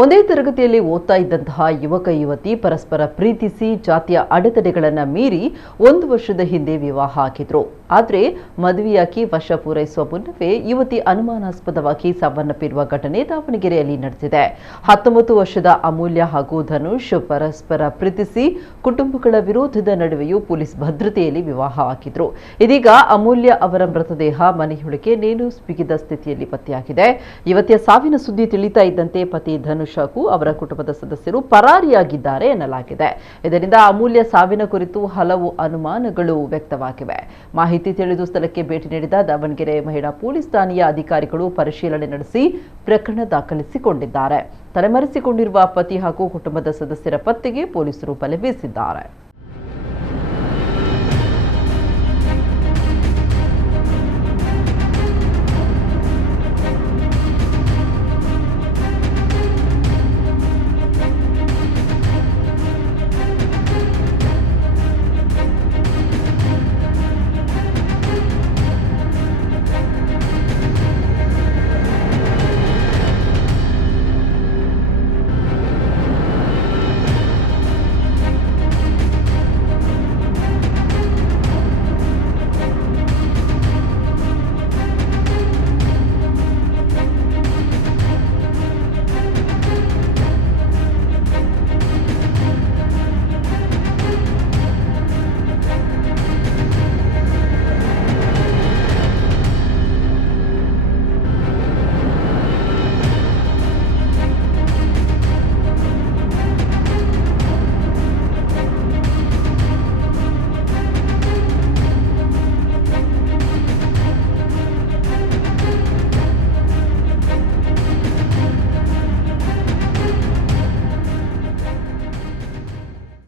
ಒಂದೇ ತರಗತಿಯಲ್ಲಿ ಓದ್ತಾ ಇದ್ದಂತಹ ಯುವಕ ಯುವತಿ ಪರಸ್ಪರ ಪ್ರೀತಿಸಿ ಜಾತಿಯ ಅಡೆತಡೆಗಳನ್ನು ಮೀರಿ 1 ವರ್ಷದ ಹಿಂದೆ ವಿವಾಹ ಆಗಿದ್ರು. ಆದರೆ ಮದುವೆಯಾಗಿ ವರ್ಷ ಪೂರೈಸುವ ಮುನ್ನವೇ ಯುವತಿ ಅನುಮಾನಾಸ್ಪದವಾಗಿ ಸಾವನ್ನಪ್ಪಿರುವ ಘಟನೆ ದಾವಣಗೆರೆಯಲ್ಲಿ ನಡೆದಿದೆ. 19 ವರ್ಷದ ಅಮೂಲ್ಯ ಹಾಗೂ ಧನುಷ್ ಪರಸ್ಪರ ಪ್ರೀತಿಸಿ ಕುಟುಂಬಗಳ ವಿರೋಧದ ನಡುವೆಯೂ ಪೊಲೀಸ್ ಭದ್ರತೆಯಲ್ಲಿ ವಿವಾಹ ಆಗಿದ್ರು. ಇದೀಗ ಅಮೂಲ್ಯ ಅವರ ಮೃತದೇಹ ಮನೆಯೊಳಗೆ ನೇಣು ಬಿಗಿದ ಸ್ಥಿತಿಯಲ್ಲಿ ಪತ್ತೆಯಾಗಿದೆ. ಯುವತಿಯ ಸಾವಿನ ಸುದ್ದಿ ತಿಳಿತಾ ಇದ್ದಂತೆ ಪತಿ ಧನುಷ್ ಹಾಗೂ ಅವರ ಕುಟುಂಬದ ಸದಸ್ಯರು ಪರಾರಿಯಾಗಿದ್ದಾರೆ ಎನ್ನಲಾಗಿದೆ. ಇದರಿಂದ ಅಮೂಲ್ಯ ಸಾವಿನ ಕುರಿತು ಹಲವು ಅನುಮಾನಗಳು ವ್ಯಕ್ತವಾಗಿವೆ. ಮಾಹಿತಿ ತಿಳಿದು ಸ್ಥಳಕ್ಕೆ ಭೇಟಿ ನೀಡಿದ ದಾವಣಗೆರೆ ಮಹಿಳಾ ಪೊಲೀಸ್ ಠಾಣೆಯ ಅಧಿಕಾರಿಗಳು ಪರಿಶೀಲನೆ ನಡೆಸಿ ಪ್ರಕರಣ ದಾಖಲಿಸಿಕೊಂಡಿದ್ದಾರೆ. ತಲೆಮರೆಸಿಕೊಂಡಿರುವ ಪತಿ ಹಾಗೂ ಕುಟುಂಬದ ಸದಸ್ಯರ ಪತ್ತೆಗೆ ಪೊಲೀಸರು ಬಲೆ ಬೀಸಿದ್ದಾರೆ.